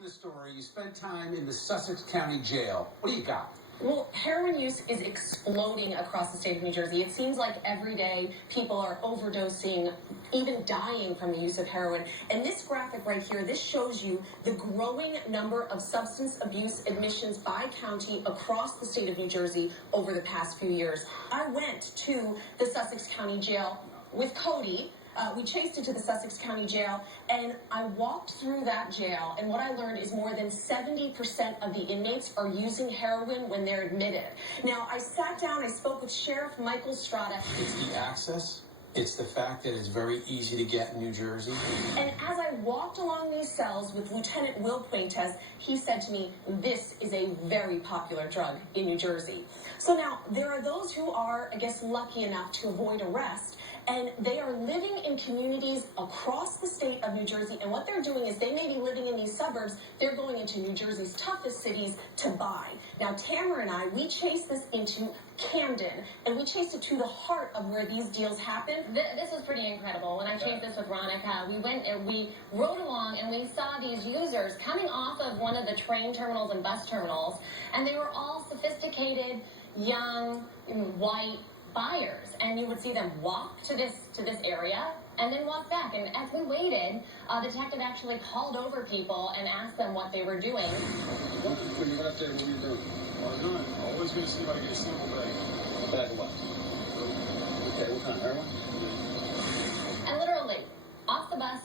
The story, you spent time in the Sussex County Jail. What do you got? Well, heroin use is exploding across the state of New Jersey. It seems like every day people are overdosing, even dying from the use of heroin. And this graphic right here, this shows you the growing number of substance abuse admissions by county across the state of New Jersey over the past few years. I went to the Sussex County Jail with Cody. We chased it to the Sussex County Jail, and I walked through that jail, and what I learned is more than 70% of the inmates are using heroin when they're admitted. Now, I sat down, I spoke with Sheriff Michael Strada. It's the access. It's the fact that it's very easy to get in New Jersey. And as I walked along these cells with Lieutenant Will Puentes, he said to me, this is a very popular drug in New Jersey. So now, there are those who are, I guess, lucky enough to avoid arrest, and they are living in communities across the state of New Jersey, and what they're doing is they may be living in these suburbs, they're going into New Jersey's toughest cities to buy. Now, Tamara and I, we chased this into Camden, and we chased it to the heart of where these deals happen. This was pretty incredible. When I chased this with Ronica, we went and we rode along and we saw these users coming off of one of the train terminals and bus terminals, and they were all sophisticated, young, white buyers, and you would see them walk to this area and then walk back. And as we waited, the detective actually called over people and asked them what they were doing. When you left there, what were you doing? I was doing. Always going to see if I can get a sample bag. A bag of what? Okay, what kind of heroin? And literally, off the bus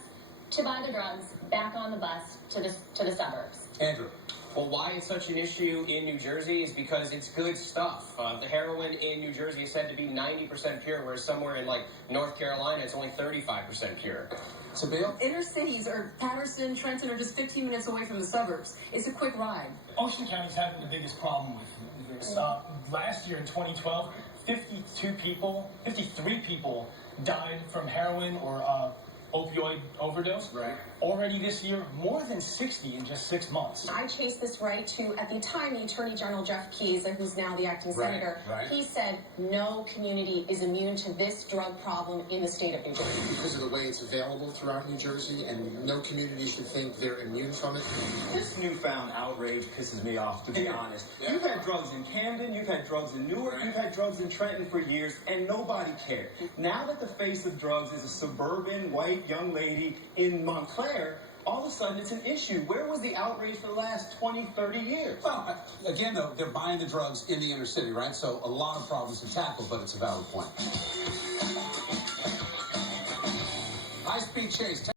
to buy the drugs, back on the bus to the suburbs. Andrew. Well, why it's such an issue in New Jersey is because it's good stuff. The heroin in New Jersey is said to be 90% pure, whereas somewhere in, like, North Carolina, it's only 35% pure. Sabille? Inner cities, or Patterson, Trenton, are just 15 minutes away from the suburbs. It's a quick ride. Ocean County's having the biggest problem with this. Last year in 2012, 53 people died from heroin or opioid overdose. Right. Already this year, more than 60 in just 6 months. I chased this right to, at the time, the Attorney General Jeff Keyes, who's now the acting senator. Right. He said no community is immune to this drug problem in the state of New Jersey. Because of the way it's available throughout New Jersey, and no community should think they're immune from it. This newfound outrage pisses me off, to be honest. Yeah. You've had drugs in Camden, you've had drugs in Newark, you've had drugs in Trenton for years, and nobody cared. Now that the face of drugs is a suburban white young lady in Montclair, all of a sudden it's an issue. Where was the outrage for the last 20, 30 years? Well, again, though, they're buying the drugs in the inner city, right? So a lot of problems to tackle, but it's a valid point. High-speed chase.